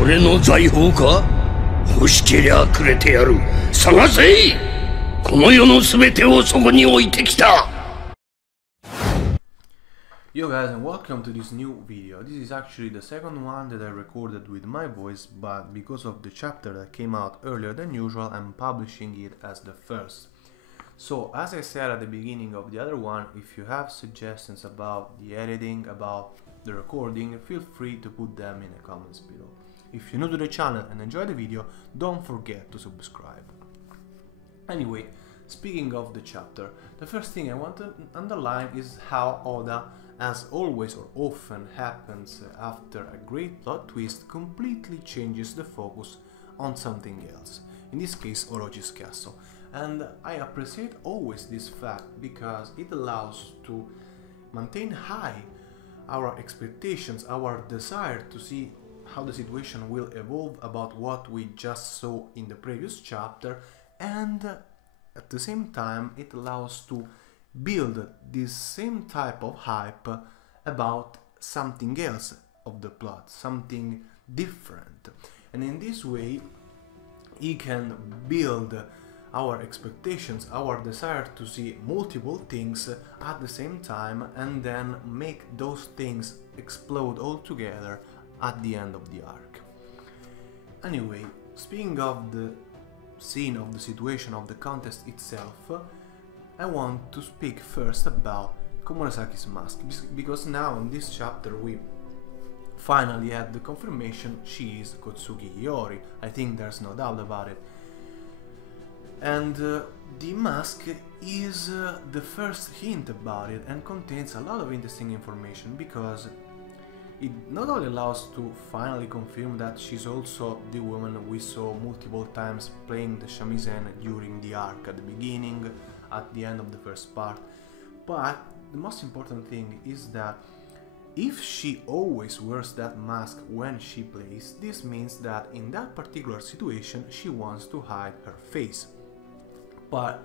俺の財宝か？欲しけりゃくれてやる。探せ！この世のすべてをそこに置いてきた。 Yo guys, and welcome to this new video. This is actually the second one that I recorded with my voice, but because of the chapter that came out earlier than usual, I'm publishing it as the first. So, as I said at the beginning of the other one, if you have suggestions about the editing, about the recording, feel free to put them in the comments below. If you're new to the channel and enjoy the video, don't forget to subscribe. Anyway, speaking of the chapter, the first thing I want to underline is how Oda, as always or often happens after a great plot twist, completely changes the focus on something else, in this case Orochi's castle. And I appreciate always this fact because it allows to maintain high our expectations, our desire to see how the situation will evolve about what we just saw in the previous chapter, and at the same time it allows to build this same type of hype about something else of the plot, something different. And in this way he can build our expectations, our desire to see multiple things at the same time, and then make those things explode all together at the end of the arc. Anyway, speaking of the scene, of the situation, of the contest itself, I want to speak first about Komurasaki's mask, because now in this chapter we finally had the confirmation she is Kozuki Hiyori. I think there's no doubt about it. And the mask is the first hint about it and contains a lot of interesting information, because it not only allows to finally confirm that she's also the woman we saw multiple times playing the shamisen during the arc, at the beginning, at the end of the first part, but the most important thing is that if she always wears that mask when she plays, this means that in that particular situation she wants to hide her face. But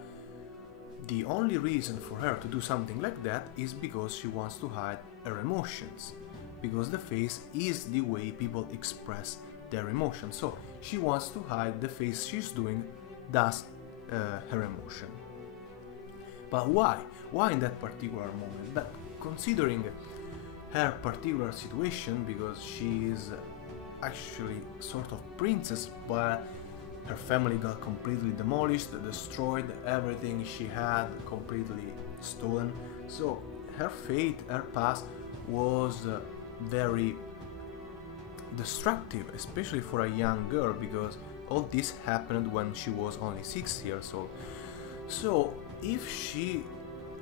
the only reason for her to do something like that is because she wants to hide her emotions, because the face is the way people express their emotions. So she wants to hide the face she's doing, thus her emotion. But why? Why in that particular moment? But considering her particular situation, because she is actually sort of princess, but her family got completely demolished, destroyed, everything she had completely stolen. So her fate, her past was very destructive, especially for a young girl, because all this happened when she was only 6 years old. So if she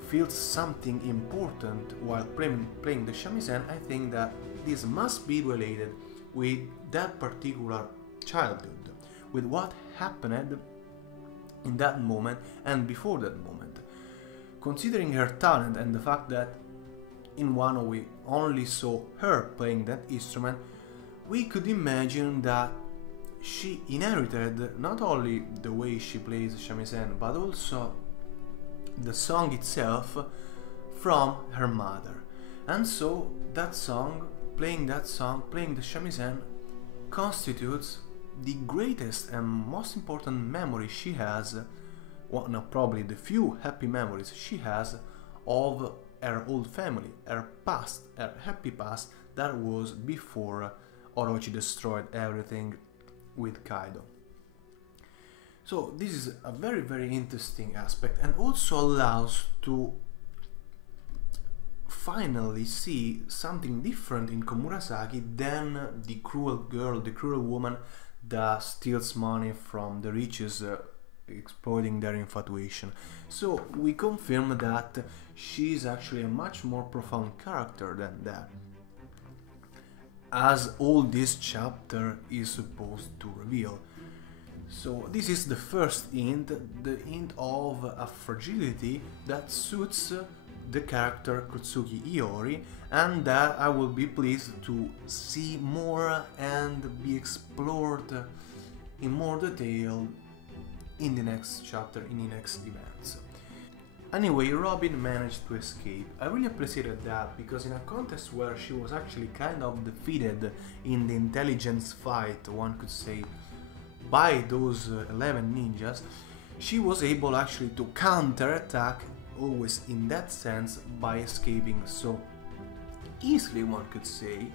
feels something important while playing the shamisen, I think that this must be related with that particular childhood, with what happened in that moment and before that moment. Considering her talent and the fact that in Wano we only saw her playing that instrument, we could imagine that she inherited not only the way she plays shamisen, but also the song itself from her mother. And so that song, playing the shamisen, constitutes the greatest and most important memory she has, well, no, probably the few happy memories she has of her old family, her past, her happy past that was before Orochi destroyed everything with Kaido. So this is a very, very interesting aspect, and also allows to finally see something different in Komurasaki than the cruel girl, the cruel woman that steals money from the riches, exploiting their infatuation. So we confirm that she is actually a much more profound character than that, as all this chapter is supposed to reveal. So this is the first hint, the hint of a fragility that suits the character Kozuki Hiyori, and that I will be pleased to see more and be explored in more detail in the next chapter, in the next events. Anyway, Robin managed to escape. I really appreciated that, because in a contest where she was actually kind of defeated in the intelligence fight, one could say, by those 11 ninjas, she was able actually to counter-attack, always in that sense, by escaping so easily, one could say,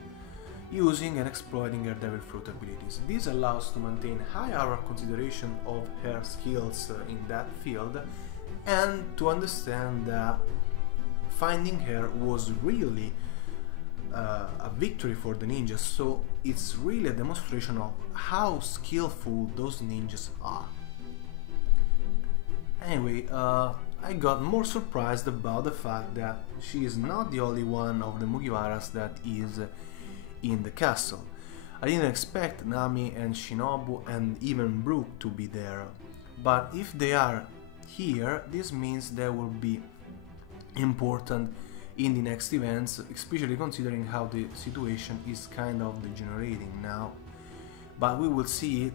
using and exploiting her Devil Fruit abilities. This allows to maintain higher consideration of her skills in that field, and to understand that finding her was really a victory for the ninjas, so it's really a demonstration of how skillful those ninjas are. Anyway, I got more surprised about the fact that she is not the only one of the Mugiwaras that is in the castle. I didn't expect Nami and Shinobu and even Brook to be there, but if they are here, this means they will be important in the next events, especially considering how the situation is kind of degenerating now. But we will see it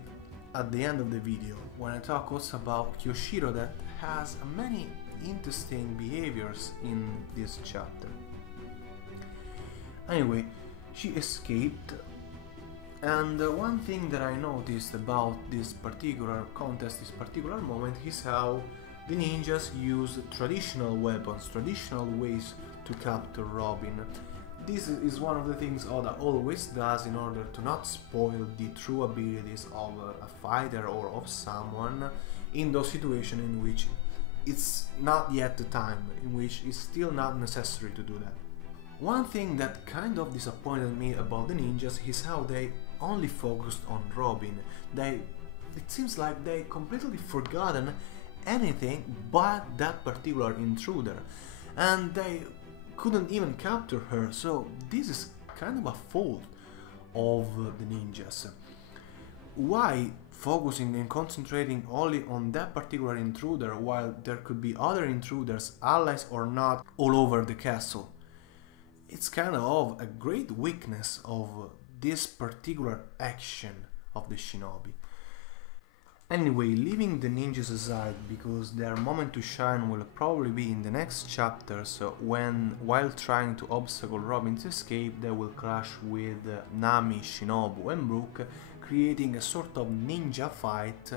at the end of the video, when I talk also about Kyoshiro, that has many interesting behaviors in this chapter. Anyway, she escaped, and one thing that I noticed about this particular contest, this particular moment, is how the ninjas use traditional weapons, traditional ways to capture Robin. This is one of the things Oda always does in order to not spoil the true abilities of a fighter or of someone in those situations in which it's not yet the time, in which it's still not necessary to do that. One thing that kind of disappointed me about the ninjas is how they only focused on Robin. It seems like they completely forgotten anything but that particular intruder, and they couldn't even capture her, so this is kind of a fault of the ninjas. Why focusing and concentrating only on that particular intruder while there could be other intruders, allies or not, all over the castle? It's kind of a great weakness of this particular action of the shinobi. Anyway, leaving the ninjas aside, because their moment to shine will probably be in the next chapters, when, while trying to obstacle Robin's escape, they will clash with Nami, Shinobu and Brook, creating a sort of ninja fight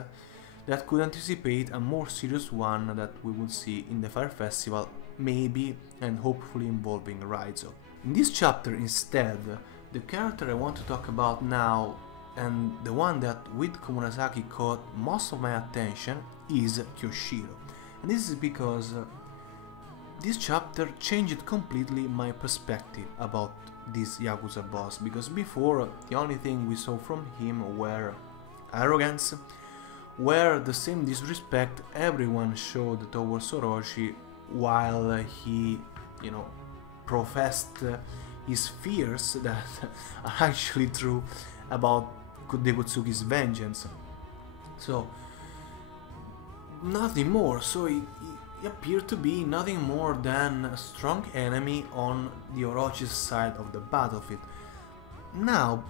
that could anticipate a more serious one that we will see in the Fire Festival, maybe, and hopefully involving Raizo. In this chapter instead, the character I want to talk about now, and the one that with Komurasaki caught most of my attention, is Kyoshiro. And this is because this chapter changed completely my perspective about this Yakuza boss, because before the only thing we saw from him were arrogance, were the same disrespect everyone showed towards Orochi while he, professed his fears that are actually true about Kutsuki's vengeance. So, nothing more, so he appeared to be nothing more than a strong enemy on the Orochi's side of the battlefield. Now,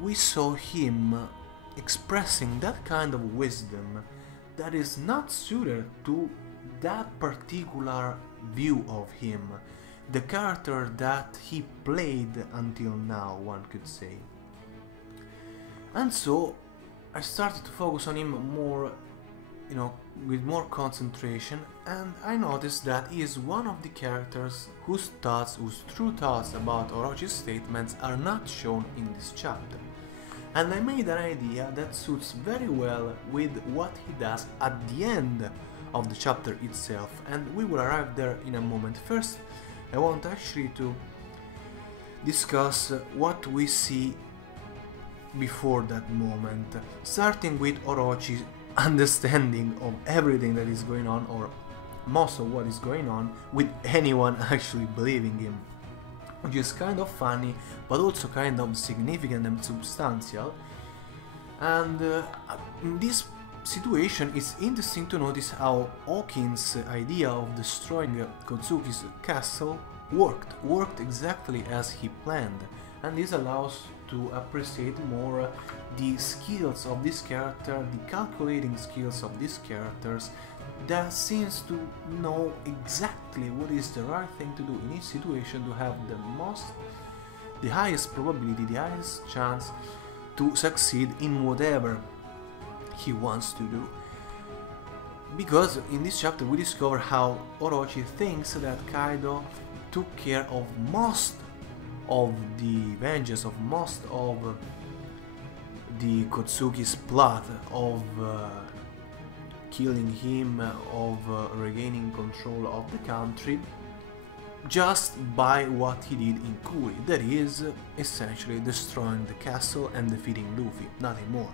we saw him expressing that kind of wisdom that is not suited to that particular view of him, the character that he played until now, one could say. And so I started to focus on him more, with more concentration, and I noticed that he is one of the characters whose true thoughts about Orochi's statements are not shown in this chapter. And I made an idea that suits very well with what he does at the end of the chapter itself, and we will arrive there in a moment. First, I want actually to discuss what we see before that moment, starting with Orochi's understanding of everything that is going on, or most of what is going on, with anyone actually believing him, which is kind of funny but also kind of significant and substantial. And in this situation it's interesting to notice how Hawkins' idea of destroying Kozuki's castle worked exactly as he planned, and this allows to appreciate more the skills of this character, the calculating skills of these characters, that seems to know exactly what is the right thing to do in each situation to have the highest probability, the highest chance to succeed in whatever he wants to do. Because in this chapter we discover how Orochi thinks that Kaido took care of most of the vengeance, of most of the Kozuki's plot of killing him, of regaining control of the country, just by what he did in Kuri, that is, essentially destroying the castle and defeating Luffy, nothing more.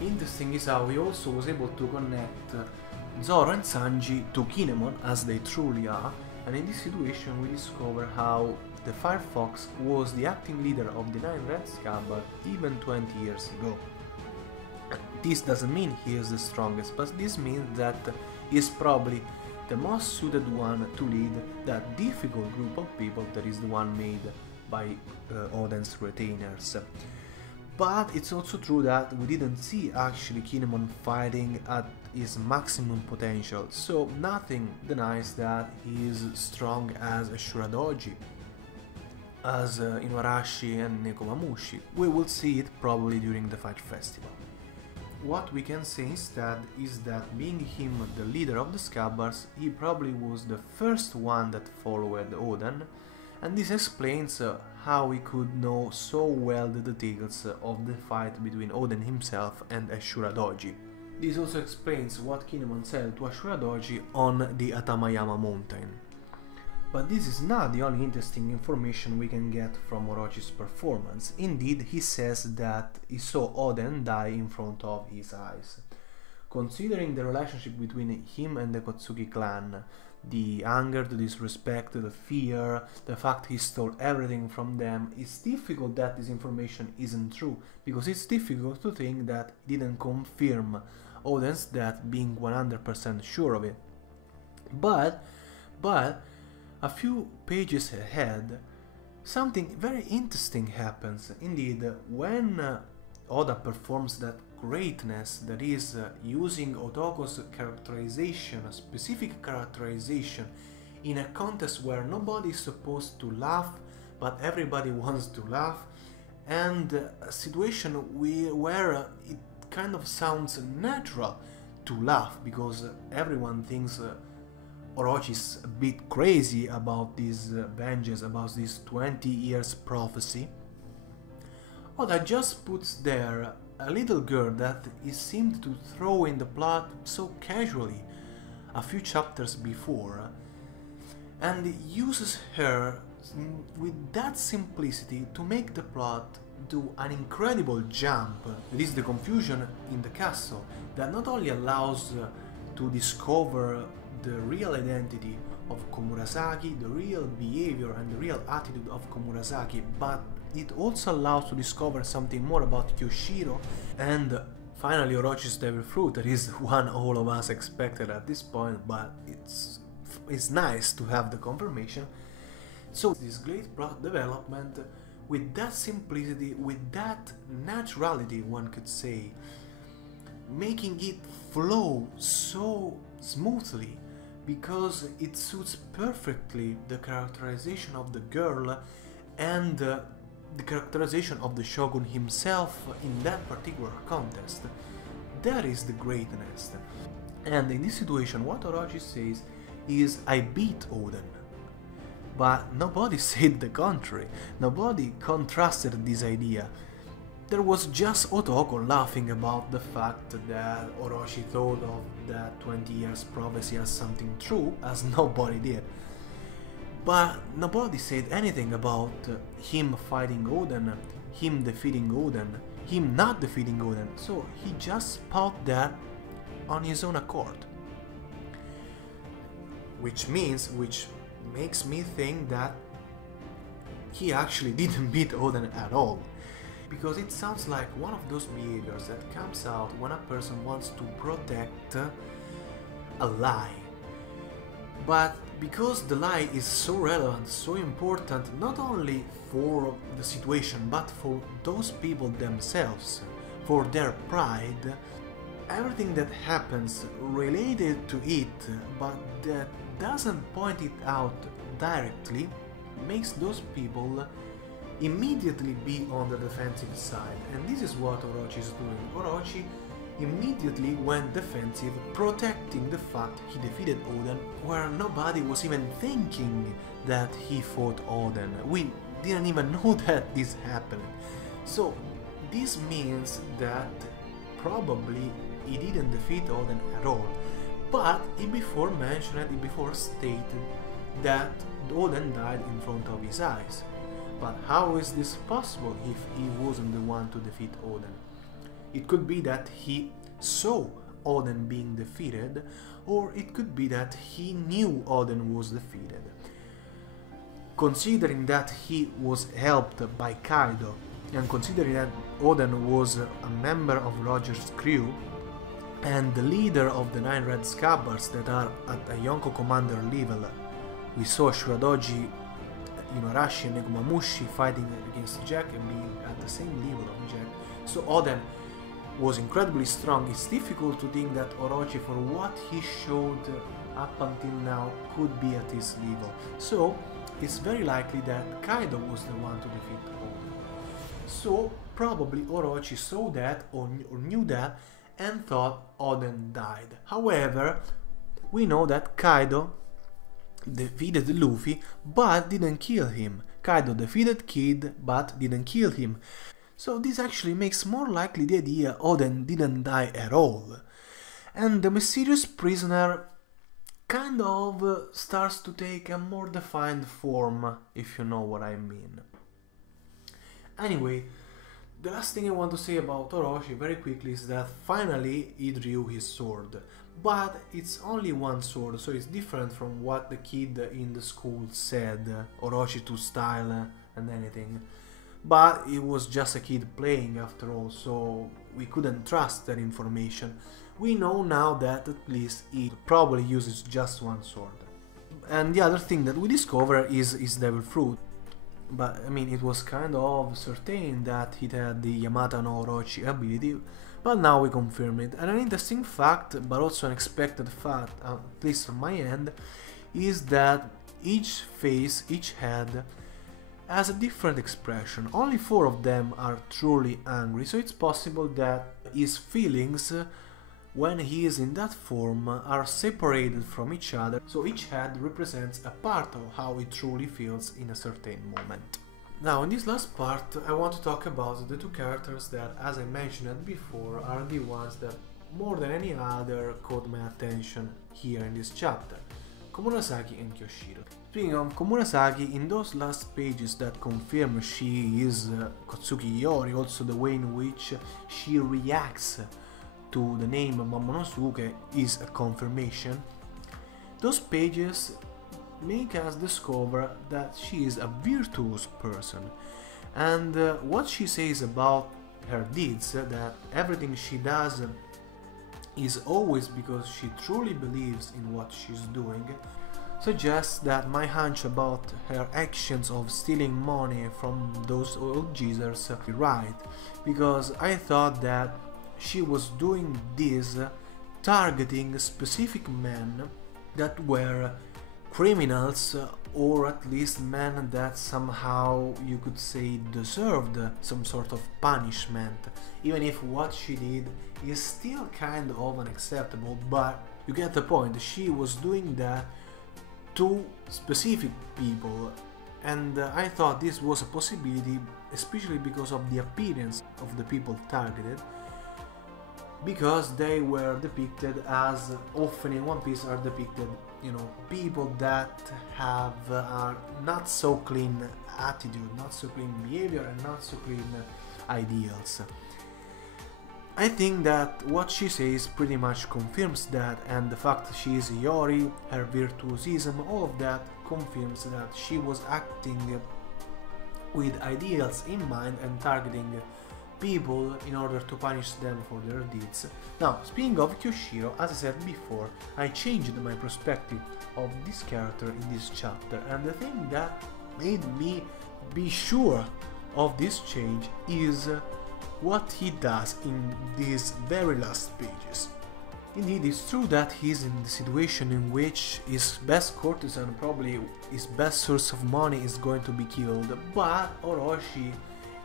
Interesting is how he also was able to connect Zoro and Sanji to Kinemon, as they truly are, and in this situation we discover how the Firefox was the acting leader of the 9 Red Scabbard even 20 years ago. This doesn't mean he is the strongest, but this means that he is probably the most suited one to lead that difficult group of people that is the one made by Oden's retainers. But it's also true that we didn't see actually Kinemon fighting at his maximum potential, so nothing denies that he is strong as a Shuradoji, as Inuarashi and Nekomamushi. We will see it probably during the Fight Festival. What we can say instead is that being him the leader of the Scabbards, he probably was the first one that followed Oden, and this explains how he could know so well the details of the fight between Oden himself and Ashura Doji. This also explains what Kinemon said to Ashura Doji on the Atamayama mountain. But this is not the only interesting information we can get from Orochi's performance. Indeed, he says that he saw Oden die in front of his eyes. Considering the relationship between him and the Kozuki clan, the anger, the disrespect, the fear, the fact he stole everything from them, it's difficult that this information isn't true, because it's difficult to think that he didn't confirm Oden's death, being 100% sure of it. But a few pages ahead, something very interesting happens. Indeed, when Oda performs that greatness, that is, using O-Toko's characterization, a specific characterization, in a contest where nobody is supposed to laugh, but everybody wants to laugh, and a situation where it kind of sounds natural to laugh, because everyone thinks Orochi is a bit crazy about this vengeance, about this 20 years prophecy. Oda just puts there a little girl that he seemed to throw in the plot so casually a few chapters before, and uses her with that simplicity to make the plot do an incredible jump. It is the confusion in the castle that not only allows to discover the real identity of Komurasaki, the real behavior and the real attitude of Komurasaki, but it also allows to discover something more about Kyoshiro, and finally Orochi's devil fruit, that is one all of us expected at this point, but it's nice to have the confirmation. So this great plot development with that simplicity, with that naturality, one could say, making it flow so smoothly, because it suits perfectly the characterization of the girl and the characterization of the Shogun himself in that particular contest. That is the greatness. And in this situation what Orochi says is, I beat Oden. But nobody said the contrary, nobody contrasted this idea. There was just O-Toko laughing about the fact that Orochi thought of that 20 years prophecy as something true, as nobody did. But nobody said anything about him fighting Oden, him defeating Oden, him not defeating Oden, so he just spoke that on his own accord. Which makes me think that he actually didn't beat Oden at all. Because it sounds like one of those behaviors that comes out when a person wants to protect a lie. But because the lie is so relevant, so important, not only for the situation, but for those people themselves, for their pride, everything that happens related to it, but that doesn't point it out directly, makes those people immediately be on the defensive side. And this is what Orochi is doing. Orochi immediately went defensive, protecting the fact he defeated Oden, where nobody was even thinking that he fought Oden. We didn't even know that this happened. So this means that probably he didn't defeat Oden at all, but he before mentioned, he before stated that Oden died in front of his eyes. But how is this possible if he wasn't the one to defeat Oden? It could be that he saw Oden being defeated, or it could be that he knew Oden was defeated. Considering that he was helped by Kaido, and considering that Oden was a member of Roger's crew, and the leader of the 9 Red Scabbards that are at a Yonko commander level, we saw Shuradoji, Inuarashi and Nekomamushi fighting against Jack and being at the same level of Jack, so Oden was incredibly strong. It's difficult to think that Orochi, for what he showed up until now, could be at his level. So it's very likely that Kaido was the one to defeat Oden. So probably Orochi saw that or knew that and thought Oden died. However, we know that Kaido defeated Luffy but didn't kill him. Kaido defeated Kid but didn't kill him. So this actually makes more likely the idea Oden didn't die at all. And the mysterious prisoner kind of starts to take a more defined form, if you know what I mean. Anyway, the last thing I want to say about Orochi very quickly is that finally he drew his sword. But it's only one sword, so it's different from what the kid in the school said, Orochi to style and anything. But it was just a kid playing after all, so we couldn't trust that information. We know now that at least he probably uses just one sword. And the other thing that we discover is his devil fruit. But I mean, it was kind of certain that he had the Yamata no Orochi ability, but now we confirm it. And an interesting fact, but also an unexpected fact, at least from my end, is that each face, each head, has a different expression. Only 4 of them are truly angry, so it's possible that his feelings, when he is in that form, are separated from each other, so each head represents a part of how he truly feels in a certain moment. Now, in this last part, I want to talk about the 2 characters that, as I mentioned before, are the ones that more than any other caught my attention here in this chapter: Komurasaki and Kyoshiro. Speaking of Komurasaki, in those last pages that confirm she is Kozuki Hiyori, also the way in which she reacts to the name Momonosuke is a confirmation. Those pages make us discover that she is a virtuous person, and what she says about her deeds, that everything she does is always because she truly believes in what she's doing, suggests that my hunch about her actions of stealing money from those old geezers is right, because I thought that she was doing this targeting specific men that were criminals, or at least men that somehow you could say deserved some sort of punishment, even if what she did is still kind of unacceptable, but you get the point. She was doing that to specific people, and I thought this was a possibility, especially because of the appearance of the people targeted, because they were depicted as often in One Piece are depicted, you know, people that have not so clean attitude, not so clean behavior, and not so clean ideals. I think that what she says pretty much confirms that, and the fact that she is Hiyori, her virtuosism, all of that confirms that she was acting with ideals in mind and targeting people in order to punish them for their deeds. Now, speaking of Kyoshiro, as I said before, I changed my perspective of this character in this chapter, and the thing that made me be sure of this change is what he does in these very last pages. Indeed, it's true that he's in the situation in which his best courtesan, probably his best source of money, is going to be killed, but Orochi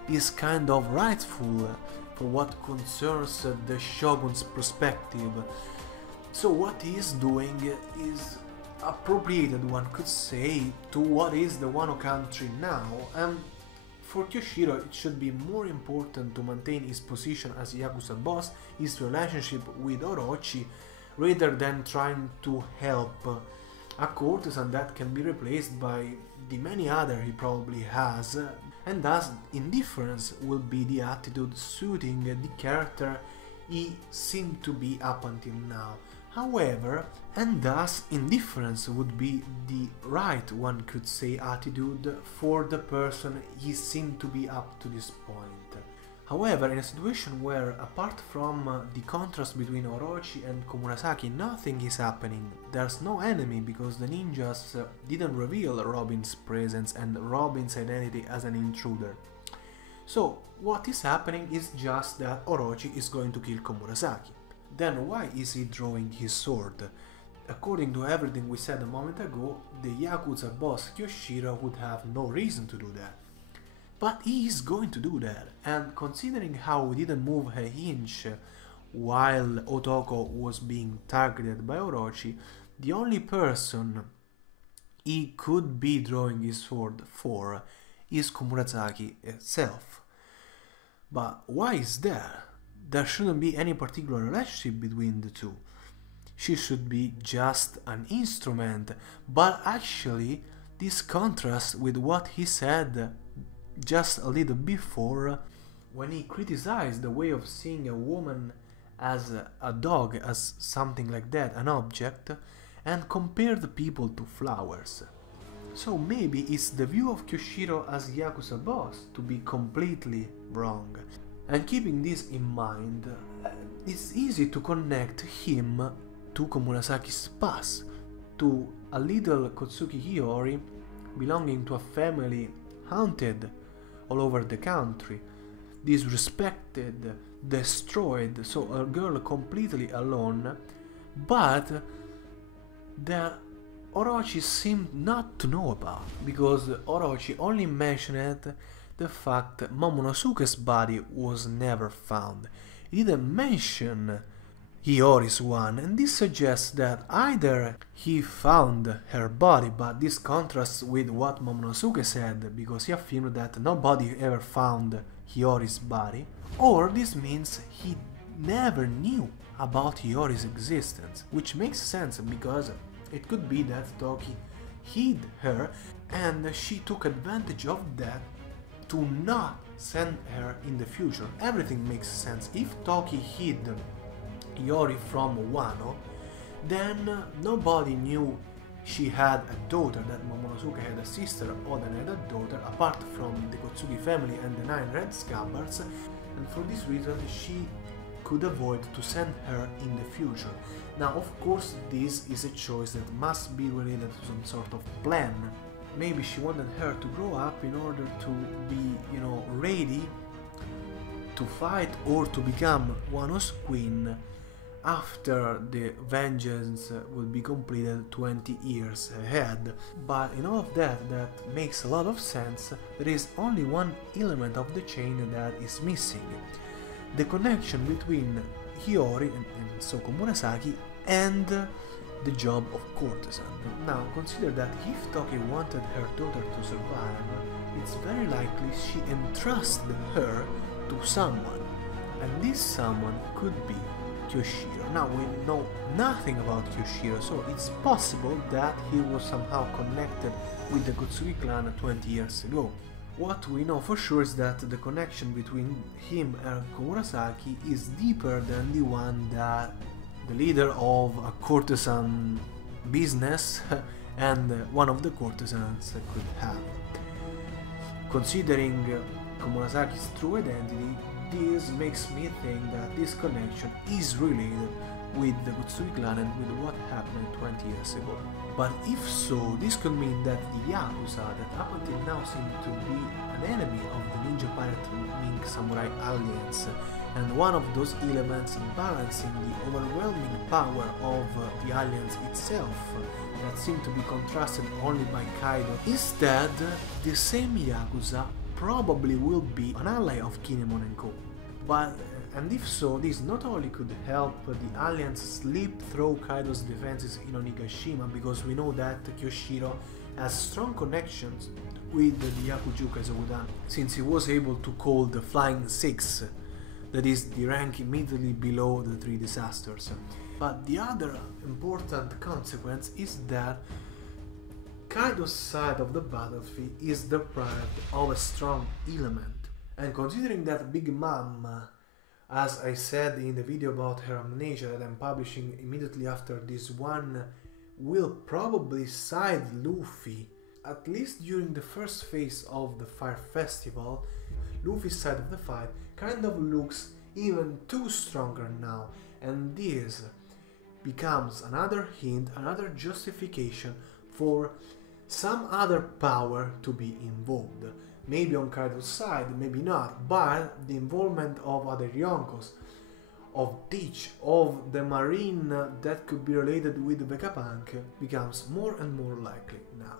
is kind of rightful for what concerns the shogun's perspective. So what he is doing is appropriated, one could say, to what is the Wano country now, and for Kyoshiro it should be more important to maintain his position as Yakuza boss, his relationship with Orochi, rather than trying to help a courtesan that can be replaced by the many other he probably has, and thus indifference will be the attitude suiting the character he seemed to be up until now. However, and thus indifference would be the right, one could say, attitude for the person he seemed to be up to this point. However, in a situation where, apart from the contrast between Orochi and Komurasaki, nothing is happening, there's no enemy because the ninjas didn't reveal Robin's presence and Robin's identity as an intruder. So, what is happening is just that Orochi is going to kill Komurasaki. Then why is he drawing his sword? According to everything we said a moment ago, the Yakuza boss Kyoshiro would have no reason to do that. But he is going to do that, and considering how he didn't move a inch while O-Toko was being targeted by Orochi, the only person he could be drawing his sword for is Komurasaki itself. But why is that? There shouldn't be any particular relationship between the two. She should be just an instrument, but actually this contrasts with what he said just a little before when he criticized the way of seeing a woman as a dog, as something like that, an object, and compared people to flowers. So maybe it's the view of Kyoshiro as Yakuza boss to be completely wrong. And keeping this in mind, it's easy to connect him to Komurasaki's past, to a little Kozuki Hiyori belonging to a family haunted all over the country, disrespected, destroyed, so a girl completely alone, but that Orochi seemed not to know about, because Orochi only mentioned the fact that Momonosuke's body was never found. He didn't mention Hiyori's one, and this suggests that either he found her body, but this contrasts with what Momonosuke said, because he affirmed that nobody ever found Hiyori's body, or this means he never knew about Hiyori's existence, which makes sense because it could be that Toki hid her and she took advantage of that to not send her in the future. Everything makes sense. If Toki hid Hiyori from Wano, then nobody knew she had a daughter, that Momonosuke had a sister, Oden had a daughter, apart from the Kozuki family and the 9 red scabbards, and for this reason she could avoid to send her in the future. Now, of course, this is a choice that must be related to some sort of plan. Maybe she wanted her to grow up in order to be, ready to fight or to become Wano's queen after the vengeance will be completed 20 years ahead. But in all of that makes a lot of sense. There is only one element of the chain that is missing: the connection between Hiyori and so Komurasaki and the job of courtesan. Now, consider that if Toki wanted her daughter to survive, it's very likely she entrusted her to someone, and this someone could be Kyoshiro. Now, we know nothing about Kyoshiro, so it's possible that he was somehow connected with the Kozuki clan 20 years ago. What we know for sure is that the connection between him and Komurasaki is deeper than the one that the leader of a courtesan business and one of the courtesans could have. Considering Komurasaki's true identity, this makes me think that this connection is related, with the Kozuki clan and with what happened 20 years ago. But if so, this could mean that the Yakuza that up until now seem to be an enemy of the Ninja Pirate Mink Samurai Alliance, and one of those elements in balancing the overwhelming power of the Alliance itself, that seem to be contrasted only by Kaido. Instead, the same Yakuza probably will be an ally of Kinemon and Co. And if so, this not only could help the Alliance slip through Kaido's defenses in Onigashima, because we know that Kyoshiro has strong connections with the Hyakujuku Zogudan, since he was able to call the Flying Six, that is the rank immediately below the Three Disasters. But the other important consequence is that Kaido's side of the battlefield is deprived of a strong element. And considering that Big Mom, as I said in the video about her amnesia that I'm publishing immediately after this one, will probably side Luffy, at least during the first phase of the Fire Festival, Luffy's side of the fight kind of looks even too stronger now, and this becomes another hint, another justification for some other power to be involved. Maybe on Kaido's side, maybe not, but the involvement of other Yonkos, of Teach, of the Marine that could be related with Vegapunk becomes more and more likely now.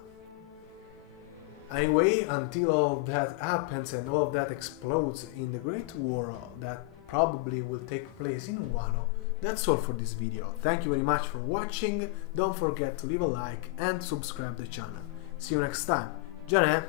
Anyway, until all of that happens and all of that explodes in the Great War that probably will take place in Wano, that's all for this video. Thank you very much for watching, don't forget to leave a like and subscribe to the channel. See you next time. Già